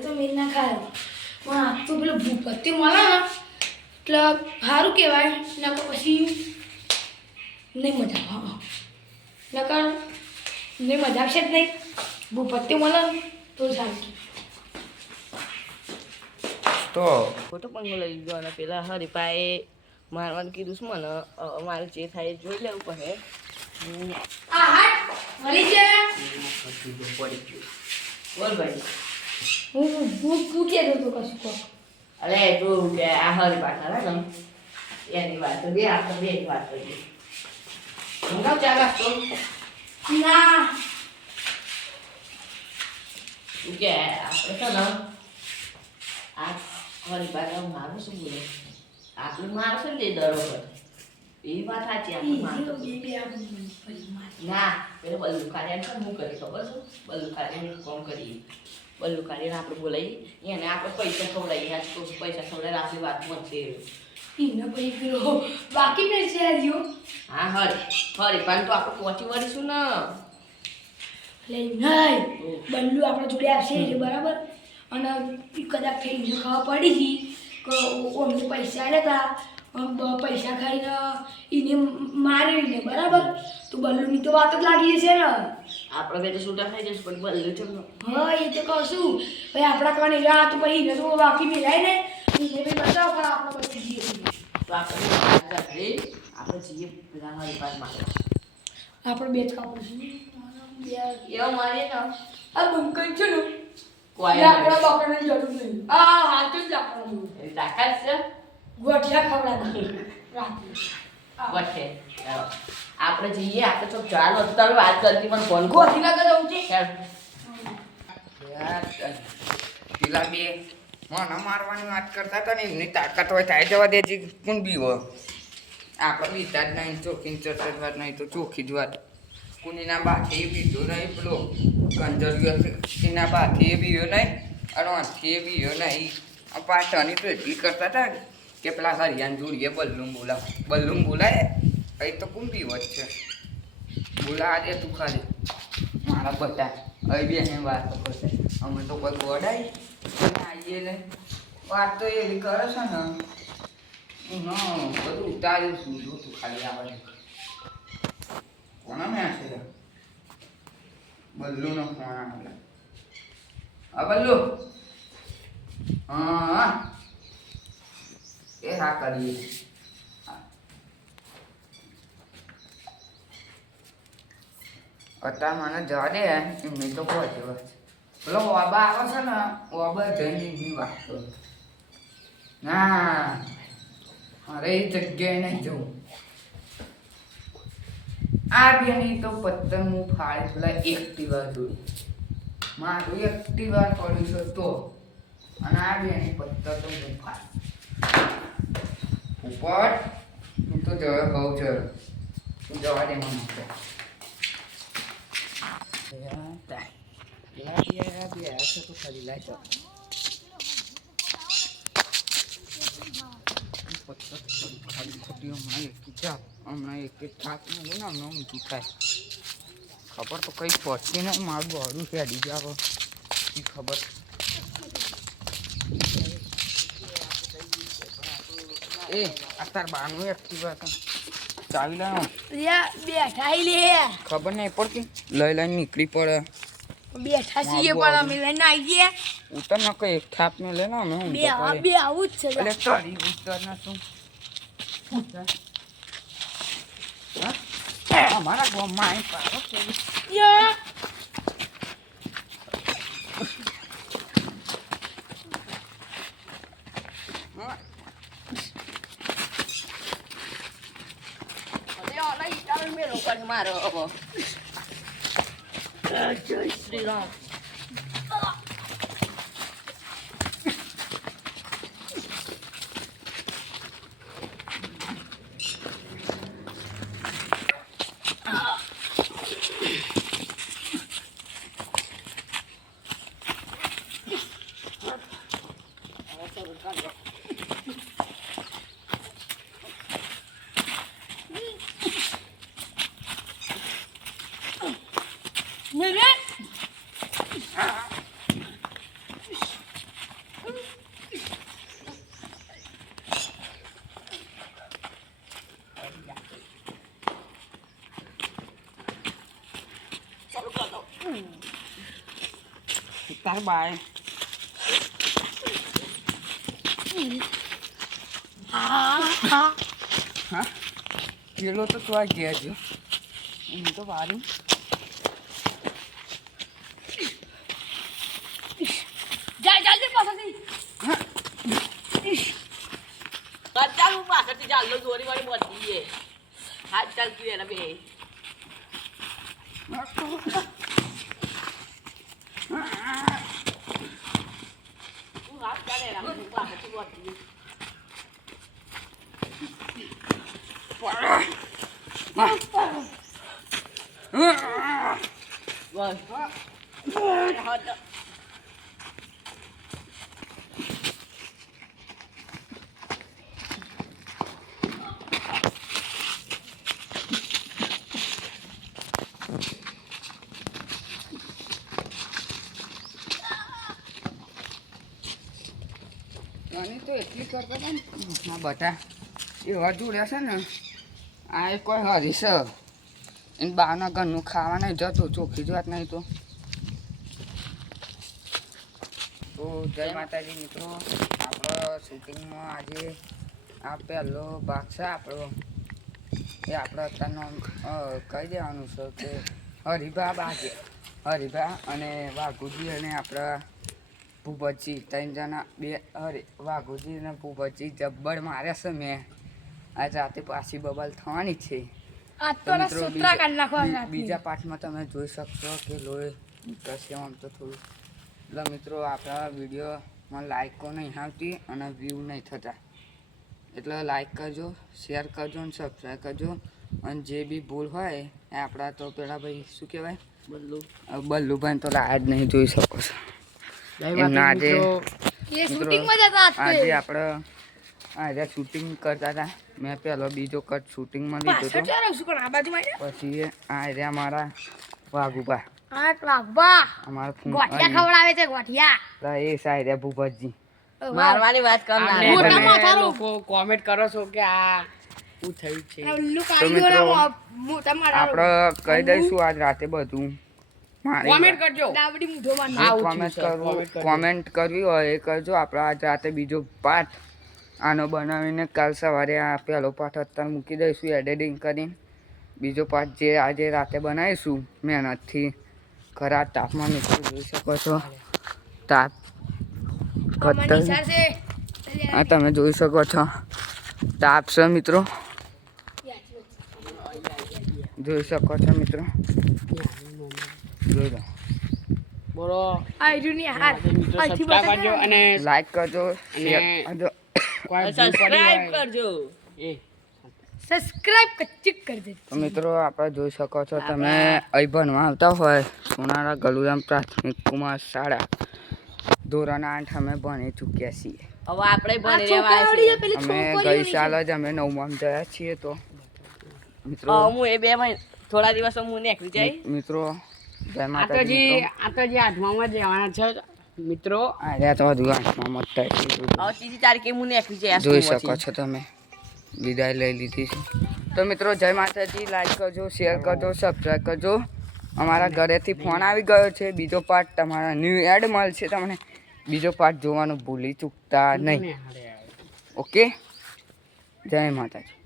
તો મેં ના ખાયો પણ આ તો પેલું ભૂપત્તી મળે ને એટલે સારું કહેવાય નકર પછી નહીં મજા આવે નકર નહીં મજા આવશે જ નહીં ભૂપત્તી મળે ને તો સારું તો ફોટો પણ લઈ ગયો અને પેલા હરીપાએ મારવાનું કીધું છે મને મારે જે થાય એ જોઈ લેવું પડે આ હાટ મળી જાય પડી ગયું બોલ ભાઈ હું કહેતો હતો કશું કહો અરે તું કે આ હરીપા ખરા ને એની વાત તો બે આપણે બે વાત કરીએ હું કામ ચા નાખતો ના તું કે આપણે છે ને આ હરીપા મારું શું બોલે આપણે મારશે ને દરોબર એ વાત સાચી આપણે મારતો ના પેલો બલ્લુ કાર્યાને પણ હું કરી ખબર છું બલ્લુ કાર્યાને કોમ કરીએ બલ્લુ કાર્યાને આપણે બોલાવીએ એને આપણે પૈસા ખવડાવીએ આજ તો પૈસા ખવડાવીને આપણી વાત બનશે એને પછી પેલો બાકી મેળશે આવ્યો હા હરીપાને તો આપણે પહોંચી વળીશું ને એટલે નહીં બલ્લુ આપણા જોડે આવશે એટલે બરાબર અને કદાચ થઈ ગયું ખબર પડી ગઈ કે ઓમને પૈસા આવ્યા હતા પૈસા ખાઈને એને મારીને બરાબર તો બલ્લુની તો વાત જ લાગી છે ને આપણે બે તો છૂટા થઈ જશે પણ બલ્લુ છે ને હા એ તો કહું છું ભાઈ આપણા કારણે રહ્યા તો પછી એને તો બાકી મિલાય ને એને બી બતાવો પણ આપણે બચી જઈએ તો આપણે જઈએ પેલા હરીપા માટે આપણે બે જ કાપડ એવો મારીએ ને આ બંકન છે ને કોઈ આપણા બાપાને જરૂર નહીં આ હાથ જ લાકડાનું એવી તાકાત છે ગોઠિયા ખવડાવી રાત્રે વઠે આપણે જઈએ આપણે તો ચાલો અત્યારે વાત કરતી પણ ફોન ગોઠી ના જવું છે પેલા બે મને મારવાની વાત કરતા હતા ને એમની તાકાત હોય થાય જવા દેજી કોણ બીવો આપણે બીતા જ નહીં ચોખ્ખી ચર્ચા જ વાત નહીં તો ચોખ્ખી જ વાત કુનીના બાથી બીજો નહીં પેલો કંજરીના બાથી બીયો નહીં અને આથી બીયો નહીં પાછળની તો એટલી કરતા હતા કે પેલા હરિયાન જોડીએ બલ્લુમ બોલાય અહીં તો કોણ બીવો જ છે બોલા આજે તું ખાલી મારા બધા અહીં બે એને વાત કરશે અમે તો કોઈ ગોડાઈ આવીએ ને વાત તો એવી કરે છે ને બધું ઉતાર્યું છું જોતું ખાલી આપણે કોના મેં છે બલ્લુનો ફોન આવેલા હા બલ્લુ હા એ હા કરીએ અત્યારે મને જવા દે એમની તો પહોંચે બસ પેલો ઓબા આવે છે ને ઓબા જઈને એમની વાત કરું ના અરે એ જગ્યાએ નહીં જવું આ બેની તો પત્તર હું ફાળે પેલા એક્ટિવા જોડી મારું એક્ટિવા પડ્યું છે તો અને આ બેની પત્તર તો હું ફાળ ઉપર હું તો જવા બહુ જરૂર તું જવા દે મને તો ખાલી લાઈ તો ખાલી ખોટી હમણાં એક હમણાં એક થાક ને હમણાં ઊંચું થાય ખબર તો કંઈ પડતી નહીં મારું બહરું હેડી જાવ એ ખબર એ અત્યારે બારનું એક્ટિવા હતા ચાવી લાવો બેઠા લે ખબર નહીં પડતી લઈ લઈને નીકળી પડે બેઠા છીએ પણ અમે લઈને આવીએ ઉતર ના કઈ એક થાપ ને લે ને અમે બે આવું જ છે એટલે તારી ઉતર ના શું અમારા ગામમાં અહીં પાડો યા મારો જય શ્રી રામ તાર બાય હા પેલો તો તું આ ગયા જો હું તો વારું જલ્દી પાછળથી ચાલ હું પાછળથી ચાલલો દોરી વાળી બચી છે હાથ ચાલતી રહે બે હું હાથ ચાલે હું પાછળથી બચી બસ અને તો એટલી કરતા હતા ને હા બટા એવા જોડ્યા છે ને આ એ કોઈ હરીશ એને બાના ઘરનું ખાવા નહીં જતું ચોખ્ખી જ વાત નહીં તો જય માતાજી મિત્રો આપણો શૂટિંગમાં આજે આ પહેલો ભાગ છે આપણો એ આપણે અત્યારનો કહી દેવાનું છે કે હરિભા બાગે હરિભા અને વાઘુજી અને આપણા ભૂપતજી ત્રણ જણા બે અરે વાઘુજી અને ભૂપતજી જબ્બર મારે છે મેં આજ રાતે પાછી બબાલ થવાની જ છે આ તો ના સૂત્રા કાઢ નાખવા બીજા પાર્ટમાં તમે જોઈ શકશો કે લોહી નીકળશે આમ તો થોડું એટલે મિત્રો આપણા વિડીયોમાં લાઈકો નહીં આવતી અને વ્યૂ નહીં થતા એટલે લાઈક કરજો શેર કરજો અને સબસ્ક્રાઈબ કરજો અને જે બી ભૂલ હોય એ આપણા તો પેલા ભાઈ શું કહેવાય બલ્લુભાઈ તો લાયા જ નહીં જોઈ શકો છો એમના આજે એ શૂટિંગમાં જતા આજે આપણે આજે શૂટિંગ કરતા હતા મેં પહેલો બીજો કટ શૂટિંગમાં લીધો હતો આ બાજુમાં પછી આ રહ્યા મારા વાઘુબા આ વાહ અમારા ગોઠિયા ખવડાવે છે ગોઠિયા એ સાહેબ ભૂપતજી મારવાની વાત કરનાર મોટા માથાનો લોકો કોમેન્ટ કરો છો કે આ શું થયું છે ઉલ્લુ તો કાઢી મિત્રો, દો મોટા મારા આપણે કહી દઈશું આજ રાતે બધું કોમેન્ટ કરજો ડાબડી મૂઢો માં હા, કોમેન્ટ કરવી હોય એ કરજો આપણે આજ રાતે બીજો પાર્ટ આનો બનાવીને કાલ સવારે આ પહેલો પાર્ટ અત્યારે મૂકી દઈશું એડિટિંગ કરીને બીજો પાર્ટ જે આજે રાતે બનાવીશું મહેનતથી ખરા તાપમાં મિત્રો જોઈ શકો છો તાપ ખતર આ તમે જોઈ શકો છો તાપ છે મિત્રો જોઈ શકો છો મિત્રો જોઈ લો બોલો આઈડુની હાર મિત્રો સબસ્ક્રાઇબ કરજો અને લાઈક કરજો શેર કરજો કોઈ ભૂલ પડી સબસ્ક્રાઇબ હોય કરજો એ સબસ્ક્રાઇબ કચ્ચી કરી દેજો તો મિત્રો આપણે જોઈ શકો છો તમે અહીં ભણવા આવતા હોય સોનારા ગલુરામ પ્રાથમિક કુમાર શાળા ધોરણ 8 અમે ભણી ચૂક્યા છીએ હવે આપણે આ ભણી છોકરાઓની રહેવા જે પેલી અમે છોકરીઓની ગઈ સાલ જ અમે 9માં ગયા છીએ તો મિત્રો હું એ 2 મહિના થોડા દિવસ હું નીકળી જાય મિત્રો જય આ તો માતાજી જે મિત્રો આ તો જે આઠમામાં જવાના છે મિત્રો આ રહ્યા તો બધું આંખમાં મત થાય છે. હવે 3 તારીખે હું નીકળી જાય જોઈ શકો છો તમે વિદાય લઈ લીધી છે તો મિત્રો જય માતાજી લાઈક કરજો શેર કરજો સબસ્ક્રાઈબ કરજો અમારા ઘરેથી ફોન આવી ગયો છે બીજો પાર્ટ તમારા ન્યૂ એડ મળશે તમને બીજો પાર્ટ જોવાનું ભૂલી ચૂકતા નહીં ઓકે જય માતાજી.